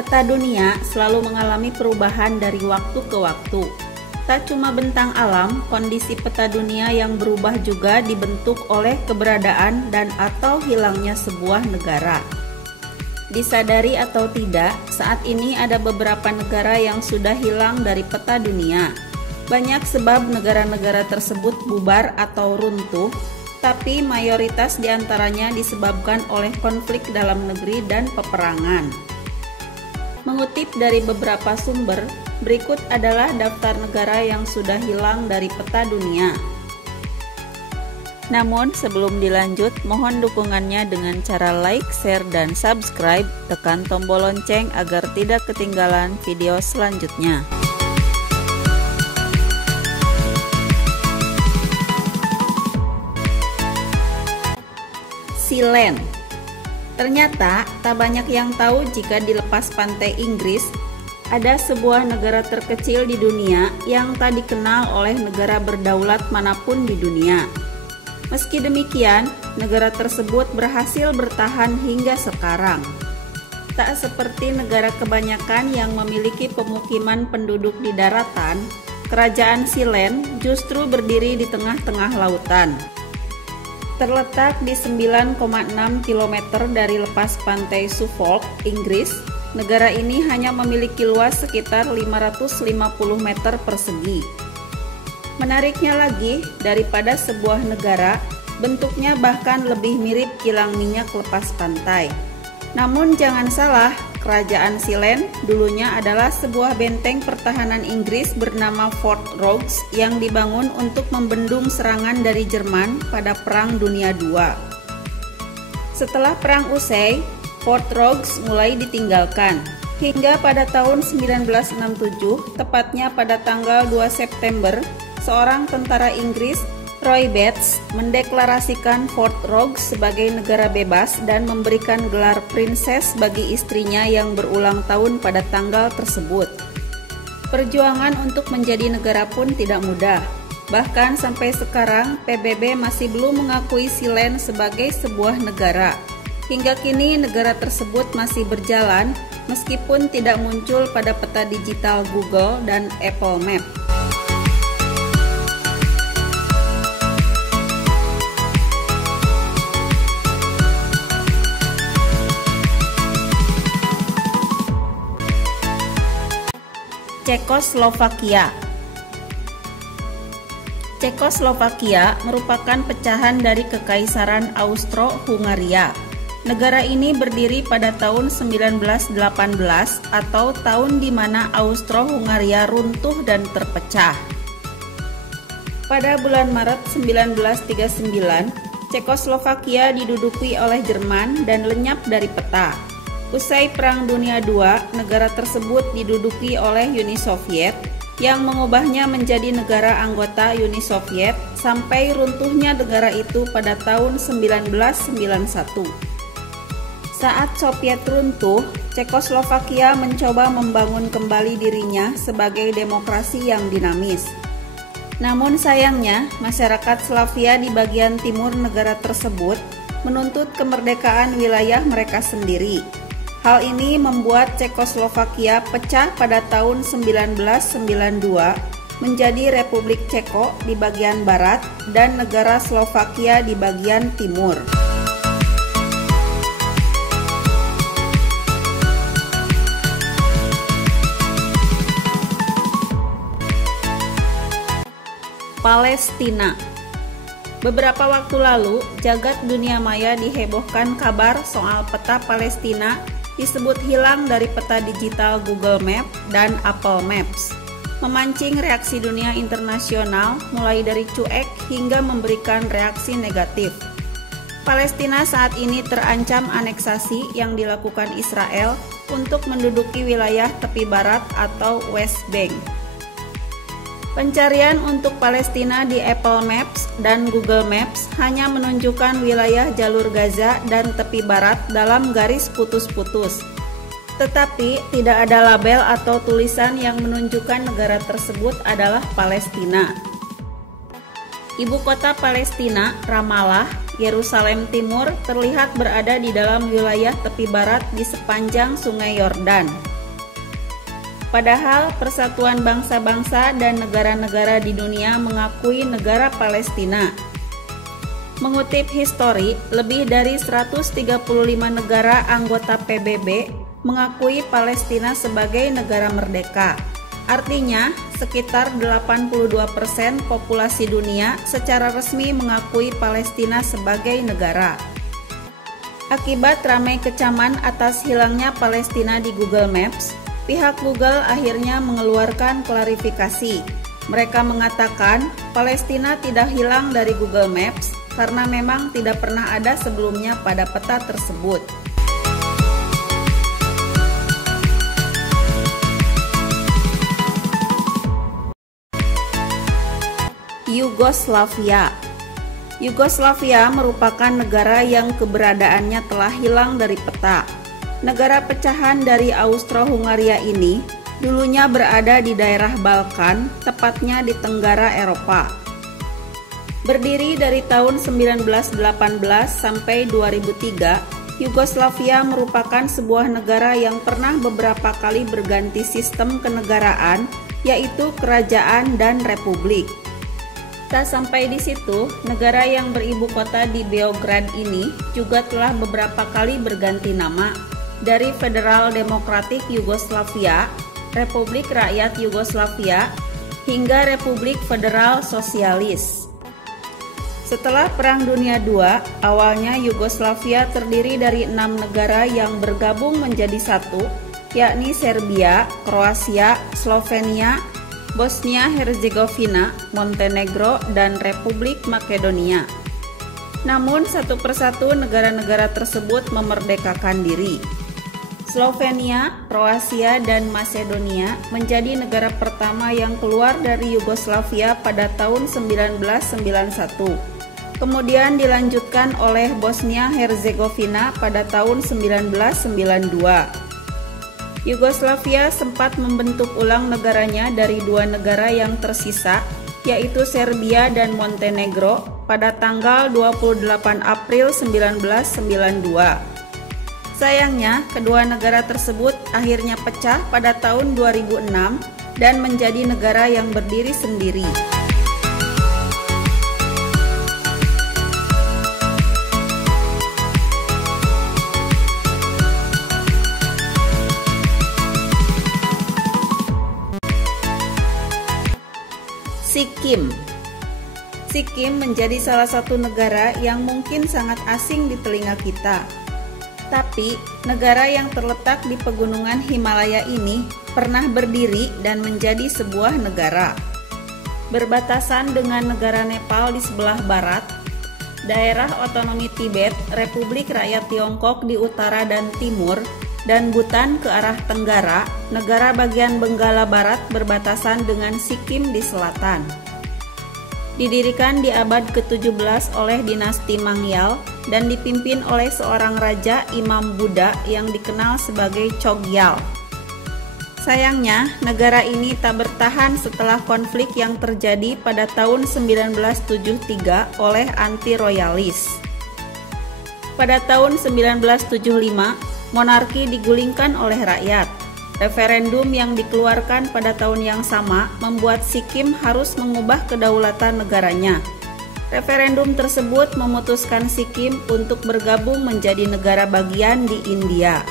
Peta dunia selalu mengalami perubahan dari waktu ke waktu. Tak cuma bentang alam, kondisi peta dunia yang berubah juga dibentuk oleh keberadaan dan atau hilangnya sebuah negara. Disadari atau tidak, saat ini ada beberapa negara yang sudah hilang dari peta dunia. Banyak sebab negara-negara tersebut bubar atau runtuh, tapi mayoritas diantaranya disebabkan oleh konflik dalam negeri dan peperangan. Mengutip dari beberapa sumber, berikut adalah daftar negara yang sudah hilang dari peta dunia. Namun sebelum dilanjut, mohon dukungannya dengan cara like, share, dan subscribe. Tekan tombol lonceng agar tidak ketinggalan video selanjutnya. Sealand. Ternyata tak banyak yang tahu jika di lepas pantai Inggris ada sebuah negara terkecil di dunia yang tak dikenal oleh negara berdaulat manapun di dunia. Meski demikian, negara tersebut berhasil bertahan hingga sekarang. Tak seperti negara kebanyakan yang memiliki pemukiman penduduk di daratan, kerajaan Sealand justru berdiri di tengah-tengah lautan. Terletak di 9,6 km dari lepas pantai Suffolk, Inggris, negara ini hanya memiliki luas sekitar 550 meter persegi. Menariknya lagi, daripada sebuah negara, bentuknya bahkan lebih mirip kilang minyak lepas pantai. Namun jangan salah, kerajaan Sealand dulunya adalah sebuah benteng pertahanan Inggris bernama Fort Rogues yang dibangun untuk membendung serangan dari Jerman pada Perang Dunia II. Setelah perang usai, Fort Rogues mulai ditinggalkan, hingga pada tahun 1967, tepatnya pada tanggal 2 September, seorang tentara Inggris, Roy Bates, mendeklarasikan Fort Rogues sebagai negara bebas dan memberikan gelar princess bagi istrinya yang berulang tahun pada tanggal tersebut. Perjuangan untuk menjadi negara pun tidak mudah. Bahkan sampai sekarang, PBB masih belum mengakui Sealand sebagai sebuah negara. Hingga kini negara tersebut masih berjalan meskipun tidak muncul pada peta digital Google dan Apple Map. Cekoslovakia. Cekoslovakia merupakan pecahan dari Kekaisaran Austro-Hungaria. Negara ini berdiri pada tahun 1918 atau tahun di mana Austro-Hungaria runtuh dan terpecah. Pada bulan Maret 1939, Cekoslovakia diduduki oleh Jerman dan lenyap dari peta. Usai Perang Dunia II, negara tersebut diduduki oleh Uni Soviet yang mengubahnya menjadi negara anggota Uni Soviet sampai runtuhnya negara itu pada tahun 1991. Saat Soviet runtuh, Cekoslovakia mencoba membangun kembali dirinya sebagai demokrasi yang dinamis. Namun sayangnya, masyarakat Slavia di bagian timur negara tersebut menuntut kemerdekaan wilayah mereka sendiri. Hal ini membuat Cekoslovakia pecah pada tahun 1992 menjadi Republik Ceko di bagian barat dan negara Slovakia di bagian timur. Palestina. Beberapa waktu lalu, jagat dunia maya dihebohkan kabar soal peta Palestina disebut hilang dari peta digital Google Maps dan Apple Maps, memancing reaksi dunia internasional mulai dari cuek hingga memberikan reaksi negatif. Palestina saat ini terancam aneksasi yang dilakukan Israel untuk menduduki wilayah tepi barat atau West Bank. Pencarian untuk Palestina di Apple Maps dan Google Maps hanya menunjukkan wilayah jalur Gaza dan tepi barat dalam garis putus-putus. Tetapi tidak ada label atau tulisan yang menunjukkan negara tersebut adalah Palestina. Ibu kota Palestina, Ramallah, Yerusalem Timur, terlihat berada di dalam wilayah tepi barat di sepanjang Sungai Yordan. Padahal Persatuan Bangsa-Bangsa dan negara-negara di dunia mengakui negara Palestina. Mengutip History, lebih dari 135 negara anggota PBB mengakui Palestina sebagai negara merdeka. Artinya, sekitar 82% populasi dunia secara resmi mengakui Palestina sebagai negara. Akibat ramai kecaman atas hilangnya Palestina di Google Maps, pihak Google akhirnya mengeluarkan klarifikasi. Mereka mengatakan Palestina tidak hilang dari Google Maps karena memang tidak pernah ada sebelumnya pada peta tersebut. Yugoslavia. Yugoslavia merupakan negara yang keberadaannya telah hilang dari peta. Negara pecahan dari Austro-Hungaria ini dulunya berada di daerah Balkan, tepatnya di Tenggara Eropa. Berdiri dari tahun 1918 sampai 2003, Yugoslavia merupakan sebuah negara yang pernah beberapa kali berganti sistem kenegaraan, yaitu kerajaan dan republik. Tak sampai di situ, negara yang beribu kota di Beograd ini juga telah beberapa kali berganti nama dari Federal Demokratik Yugoslavia, Republik Rakyat Yugoslavia, hingga Republik Federal Sosialis. Setelah Perang Dunia II, awalnya Yugoslavia terdiri dari 6 negara yang bergabung menjadi satu, yakni Serbia, Kroasia, Slovenia, Bosnia-Herzegovina, Montenegro, dan Republik Makedonia. Namun satu persatu negara-negara tersebut memerdekakan diri. Slovenia, Kroasia, dan Macedonia menjadi negara pertama yang keluar dari Yugoslavia pada tahun 1991. Kemudian dilanjutkan oleh Bosnia-Herzegovina pada tahun 1992. Yugoslavia sempat membentuk ulang negaranya dari 2 negara yang tersisa, yaitu Serbia dan Montenegro, pada tanggal 28 April 1992. Sayangnya, kedua negara tersebut akhirnya pecah pada tahun 2006 dan menjadi negara yang berdiri sendiri. Sikkim. Sikkim menjadi salah satu negara yang mungkin sangat asing di telinga kita. Tapi, negara yang terletak di pegunungan Himalaya ini pernah berdiri dan menjadi sebuah negara. Berbatasan dengan negara Nepal di sebelah barat, daerah otonomi Tibet, Republik Rakyat Tiongkok di utara dan timur, dan Bhutan ke arah tenggara, negara bagian Benggala Barat berbatasan dengan Sikkim di selatan. Didirikan di abad ke-17 oleh dinasti Mangyal dan dipimpin oleh seorang raja Imam Buddha yang dikenal sebagai Chogyal. Sayangnya, negara ini tak bertahan setelah konflik yang terjadi pada tahun 1973 oleh anti-royalis. Pada tahun 1975, monarki digulingkan oleh rakyat. Referendum yang dikeluarkan pada tahun yang sama membuat Sikkim harus mengubah kedaulatan negaranya. Referendum tersebut memutuskan Sikkim untuk bergabung menjadi negara bagian di India.